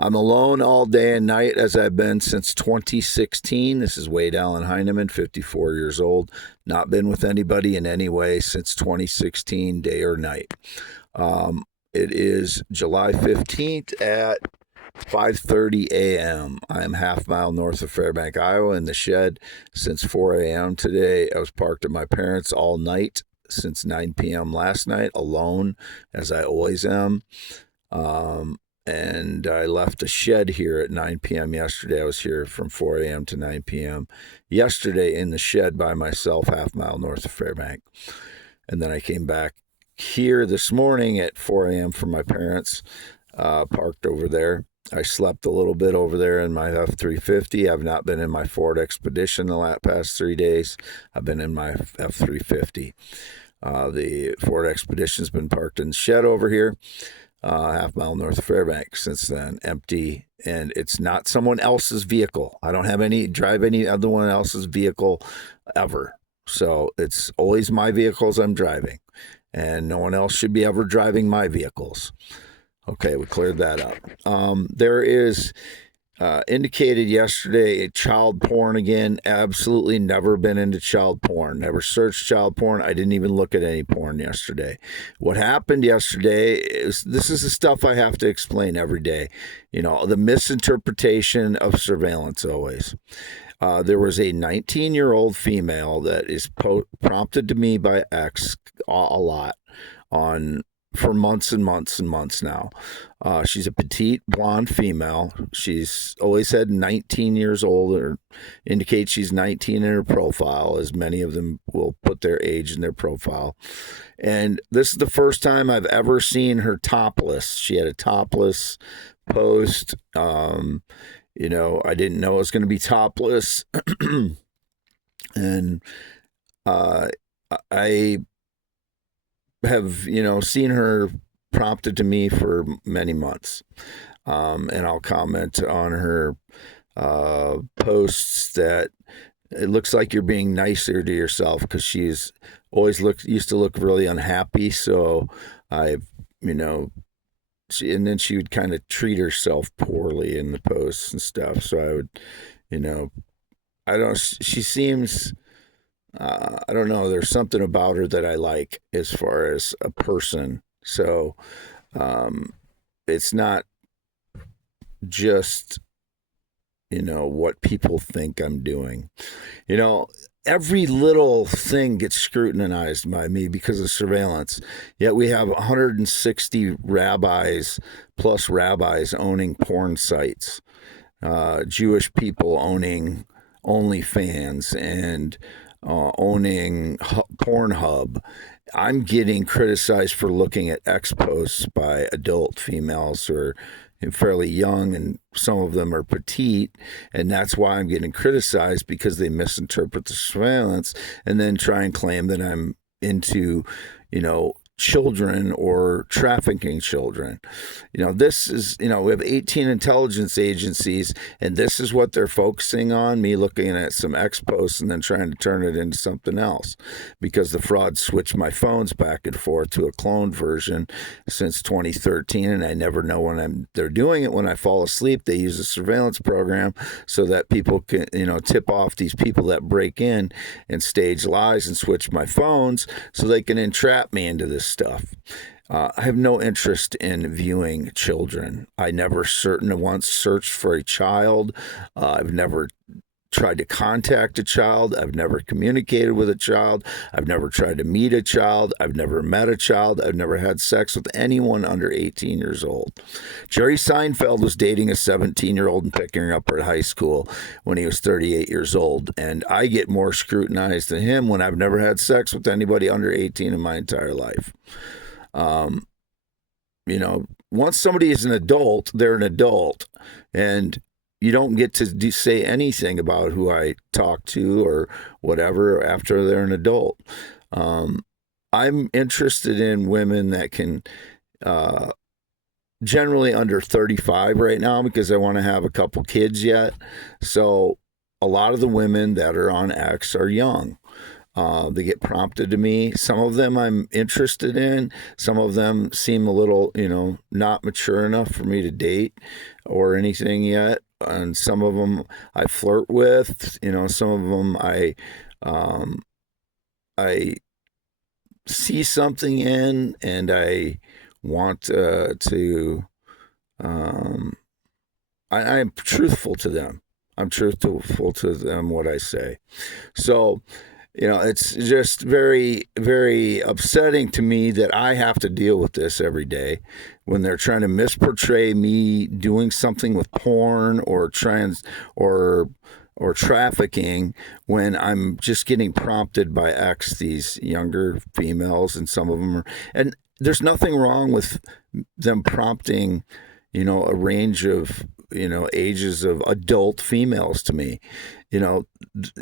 I'm alone all day and night as I've been since 2016. This is Wade Allen Heineman, 54 years old. Not been with anybody in any way since 2016, day or night. It is July 15th at 5:30 a.m. I am half mile north of Fairbank, Iowa, in the shed since 4 a.m. today. I was parked at my parents' all night since 9 p.m. last night, alone, as I always am. And I left a shed here at 9 p.m. yesterday. I was here from 4 a.m. to 9 p.m. yesterday in the shed by myself, half mile north of Fairbank. And then I came back here this morning at 4 a.m. for my parents, parked over there. I slept a little bit over there in my F-350. I've not been in my Ford Expedition the past 3 days. I've been in my F-350. The Ford Expedition's been parked in the shed over here. Half mile north of Fairbank since then, empty, and it's not someone else's vehicle. I don't drive any other one else's vehicle ever. So it's always my vehicles I'm driving, and no one else should be ever driving my vehicles. Okay, we cleared that up. There is indicated yesterday child porn again. Absolutely never been into child porn. Never searched child porn. I didn't even look at any porn yesterday. What happened yesterday is, this is the stuff I have to explain every day. You know, the misinterpretation of surveillance always. There was a 19-year-old female that is prompted to me by X a lot for months and months and months now. She's a petite blonde female. She's always said 19 years old, or indicates she's 19 in her profile, as many of them will put their age in their profile. And this is the first time I've ever seen her topless. She had a topless post. You know, I didn't know it was going to be topless. And I have, seen her prompted to me for many months. And I'll comment on her posts that it looks like you're being nicer to yourself, because she's always used to look really unhappy. So and then she would kind of treat herself poorly in the posts and stuff. So I would, she seems, I don't know, there's something about her that I like as far as a person. So it's not just, what people think I'm doing. Every little thing gets scrutinized by me because of surveillance. Yet we have 160 plus rabbis owning porn sites, Jewish people owning OnlyFans, and owning Pornhub. I'm getting criticized for looking at X posts by adult females who are fairly young, and some of them are petite, and that's why I'm getting criticized, because they misinterpret the surveillance and then try and claim that I'm into, children or trafficking children. This is, we have 18 intelligence agencies, and this is what they're focusing on, me looking at some X posts and then trying to turn it into something else, because the fraud switched my phones back and forth to a cloned version since 2013, and I never know when they're doing it. When I fall asleep, they use a surveillance program so that people can, tip off these people that break in and stage lies and switch my phones so they can entrap me into this stuff. I have no interest in viewing children. I never once searched for a child. I've never tried to contact a child. I've never communicated with a child. I've never tried to meet a child. I've never met a child. I've never had sex with anyone under 18 years old. Jerry Seinfeld was dating a 17-year-old and picking her up at high school when he was 38 years old. And I get more scrutinized than him when I've never had sex with anybody under 18 in my entire life. Once somebody is an adult, they're an adult. And you don't get to say anything about who I talk to or whatever after they're an adult. I'm interested in women that can, generally under 35 right now, because I want to have a couple kids yet. So a lot of the women that are on X are young. They get prompted to me. Some of them I'm interested in. Some of them seem a little, not mature enough for me to date or anything yet. And some of them I flirt with. Some of them I see something in, and I want to. I'm truthful to them. I'm truthful to them what I say. So, it's just very, very upsetting to me that I have to deal with this every day when they're trying to misportray me doing something with porn or or trafficking, when I'm just getting prompted by these younger females, and some of them are, and there's nothing wrong with them prompting, a range of, ages of adult females to me.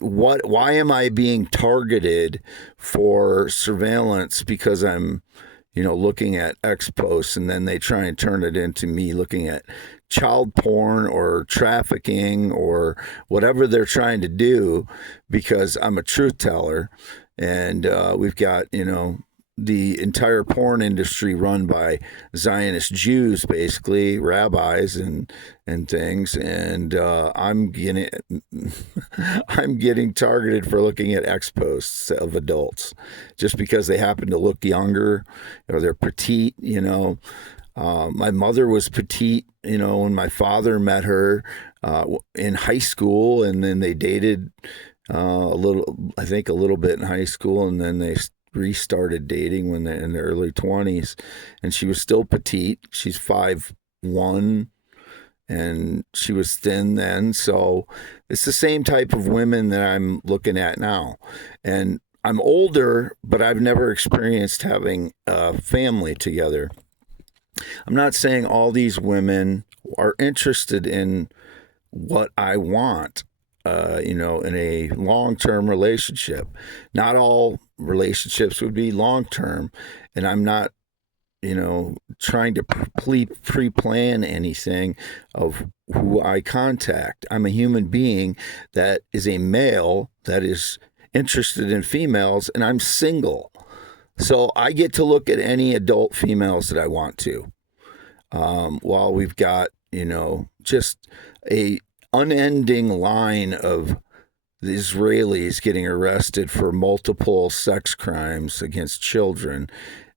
Why am I being targeted for surveillance because I'm, looking at X posts, and then they try and turn it into me looking at child porn or trafficking or whatever they're trying to do, because I'm a truth teller. And we've got, the entire porn industry run by Zionist Jews, basically rabbis and things, and I'm getting targeted for looking at X posts of adults just because they happen to look younger or they're petite. My mother was petite, when my father met her in high school, and then they dated a little bit in high school, and then they restarted dating when they're in their early 20s, and she was still petite. She's 5'1", and she was thin then. So it's the same type of women that I'm looking at now. And I'm older, but I've never experienced having a family together. I'm not saying all these women are interested in what I want, in a long-term relationship. Not all relationships would be long-term, and I'm not, trying to pre-plan anything of who I contact. I'm a human being that is a male that is interested in females, and I'm single. So I get to look at any adult females that I want to. While we've got, just a unending line of the Israelis getting arrested for multiple sex crimes against children,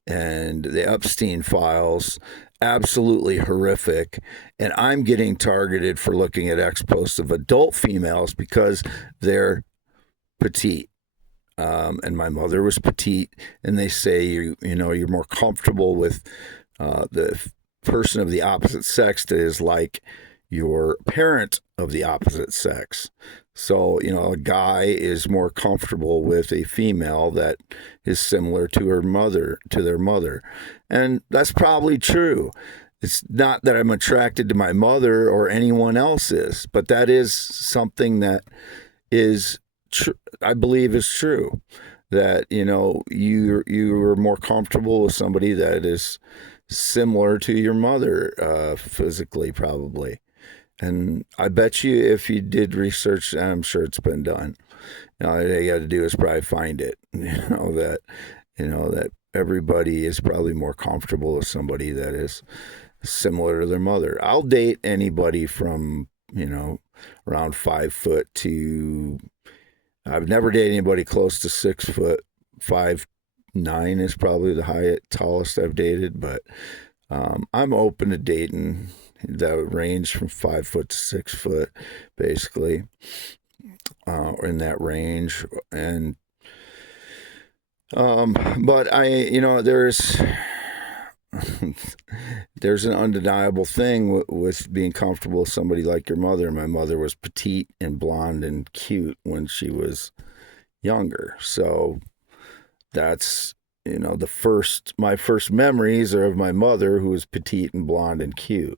and the Epstein files, absolutely horrific. And I'm getting targeted for looking at X posts of adult females because they're petite. And my mother was petite, and they say you're more comfortable with the person of the opposite sex that is like your parent of the opposite sex. So, a guy is more comfortable with a female that is similar to their mother. And that's probably true. It's not that I'm attracted to my mother or anyone else is, but that is something that is I believe is true. That, you are more comfortable with somebody that is similar to your mother, physically, probably. And I bet you if you did research, I'm sure it's been done. All you got to do is probably find it. That everybody is probably more comfortable with somebody that is similar to their mother. I'll date anybody from, around 5 foot to, I've never dated anybody close to 6 foot. 5'9" is probably the tallest I've dated, but I'm open to dating that would range from 5 foot to 6 foot, basically, in that range. And but there's an undeniable thing with being comfortable with somebody like your mother. My mother was petite and blonde and cute when she was younger, so that's my first memories are of my mother, who was petite and blonde and cute.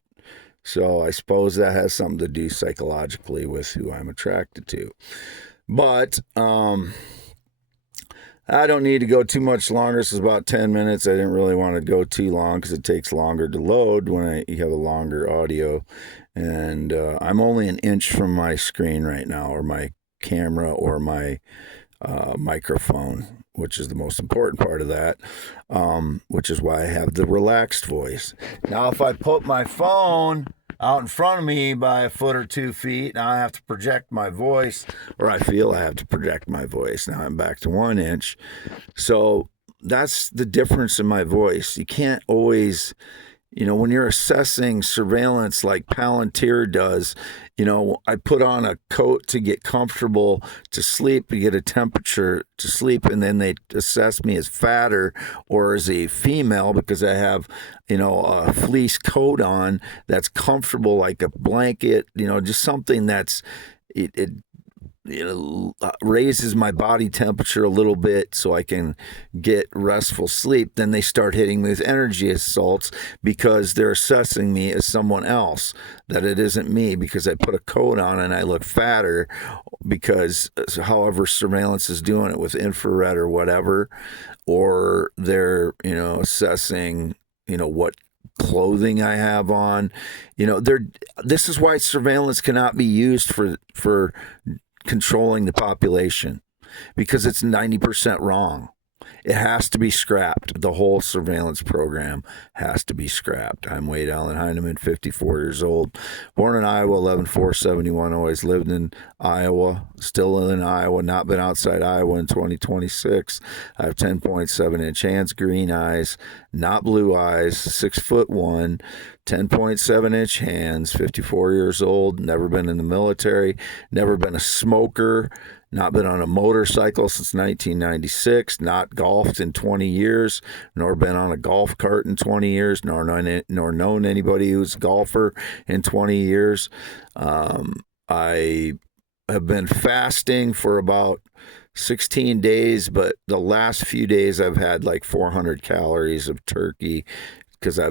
So I suppose that has something to do psychologically with who I'm attracted to. But I don't need to go too much longer. This is about 10 minutes. I didn't really want to go too long because it takes longer to load when you have a longer audio. And I'm only an inch from my screen right now, or my camera, or my microphone, which is the most important part of that, which is why I have the relaxed voice. Now, if I put my phone out in front of me by a foot or 2 feet, now I have to project my voice, or I feel I have to project my voice. Now I'm back to 1 inch. So that's the difference in my voice. You can't always, when you're assessing surveillance like Palantir does, I put on a coat to get comfortable to sleep, to get a temperature to sleep, and then they assess me as fatter or as a female because I have, a fleece coat on that's comfortable like a blanket, just something that's, it raises my body temperature a little bit so I can get restful sleep. Then they start hitting me with energy assaults because they're assessing me as someone else, that it isn't me because I put a coat on and I look fatter because however surveillance is doing it with infrared or whatever, or they're, assessing, what clothing I have on. This is why surveillance cannot be used for controlling the population, because it's 90% wrong. It has to be scrapped. The whole surveillance program has to be scrapped. I'm Wade Allen Heineman, 54 years old, born in Iowa, 11/4/71. Always lived in Iowa, still in Iowa, not been outside Iowa in 2026. I have 10.7-inch hands, green eyes, not blue eyes, 6'1", 10.7-inch hands, 54 years old, never been in the military, never been a smoker, not been on a motorcycle since 1996, not golfed in 20 years, nor been on a golf cart in 20 years, nor known anybody who's a golfer in 20 years. I have been fasting for about 16 days, but the last few days I've had like 400 calories of turkey because I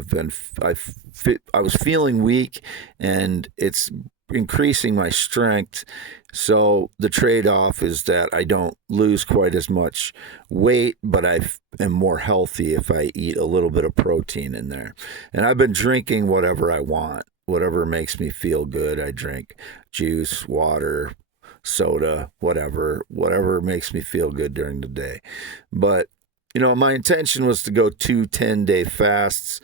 was feeling weak, and it's increasing my strength. So the trade-off is that I don't lose quite as much weight, but I am more healthy if I eat a little bit of protein in there. And I've been drinking whatever I want, whatever makes me feel good. I drink juice, water, soda, whatever makes me feel good during the day. But, my intention was to go 2 10-day fasts.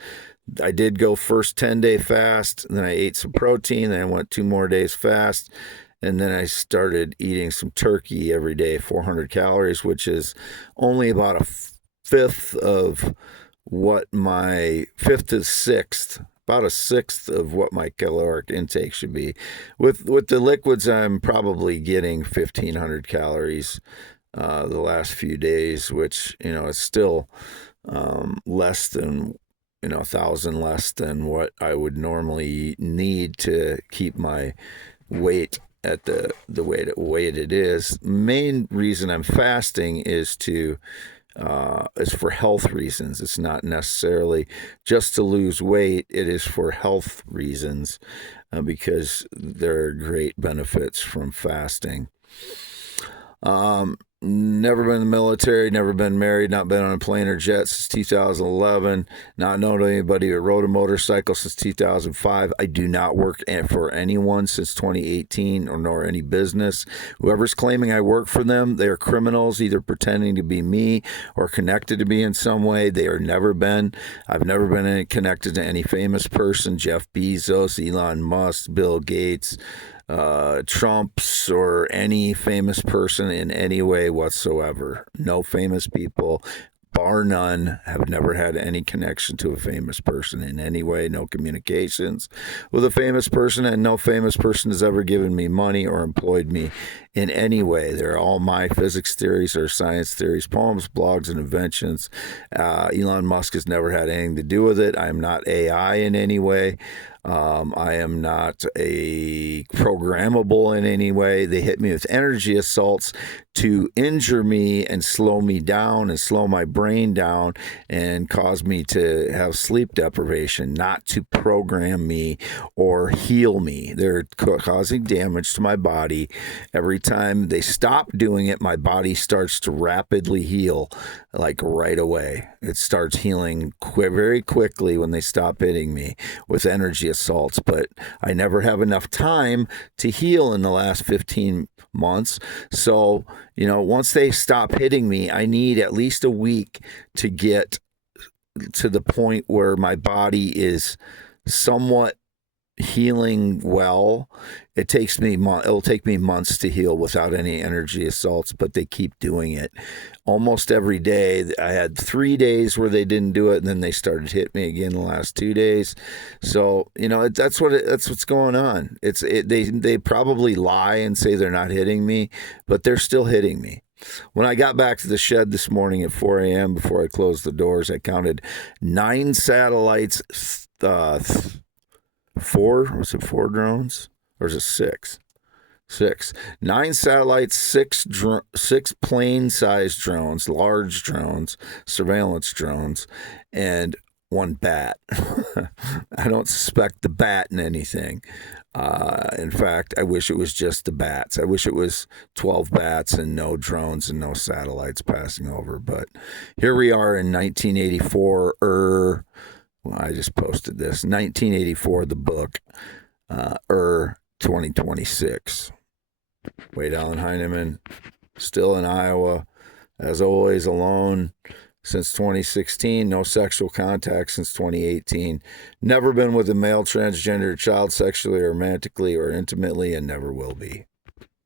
I did go first 10-day fast, and then I ate some protein, then I went 2 more days fast, and then I started eating some turkey every day, 400 calories, which is only about a fifth to sixth, about a sixth of what my caloric intake should be. With the liquids, I'm probably getting 1,500 calories the last few days, which, is still less than 1,000 less than what I would normally need to keep my weight at the weight it is. Main reason I'm fasting is for health reasons. It's not necessarily just to lose weight. It is for health reasons because there are great benefits from fasting. Never been in the military, never been married, not been on a plane or jet since 2011, not known anybody who rode a motorcycle since 2005. I do not work for anyone since 2018 nor any business. Whoever's claiming I work for them, they are criminals, either pretending to be me or connected to me in some way. They are never been. I've never been connected to any famous person, Jeff Bezos, Elon Musk, Bill Gates, Trump's, or any famous person in any way whatsoever. No famous people, bar none, have never had any connection to a famous person in any way. No communications with a famous person, and no famous person has ever given me money or employed me in any way. They're all my physics theories or science theories, poems, blogs, and inventions. Elon Musk has never had anything to do with it. I am not AI in any way. I am not a programmable in any way. They hit me with energy assaults to injure me and slow me down and slow my brain down and cause me to have sleep deprivation, not to program me or heal me. They're causing damage to my body every time they stop doing it, my body starts to rapidly heal, like right away. It starts healing very quickly when they stop hitting me with energy assaults. But I never have enough time to heal in the last 15 months. So, once they stop hitting me, I need at least a week to get to the point where my body is somewhat healing well. It'll take me months to heal without any energy assaults, but they keep doing it almost every day. I had 3 days where they didn't do it, and then they started to hit me again the last 2 days. So that's what's going on. They probably lie and say they're not hitting me, but they're still hitting me. When I got back to the shed this morning at 4 a.m. before I closed the doors, I counted 9 satellites. 4 drones, or is it 6? 6. 9 satellites, 6 plane-sized drones, large drones, surveillance drones, and 1 bat. I don't suspect the bat in anything. In fact, I wish it was just the bats. I wish it was 12 bats and no drones and no satellites passing over. But here we are in 1984. Well, I just posted this. 1984, the book, 2026. Wade Allen Heineman, still in Iowa, as always, alone since 2016. No sexual contact since 2018. Never been with a male transgender child sexually or romantically or intimately, and never will be.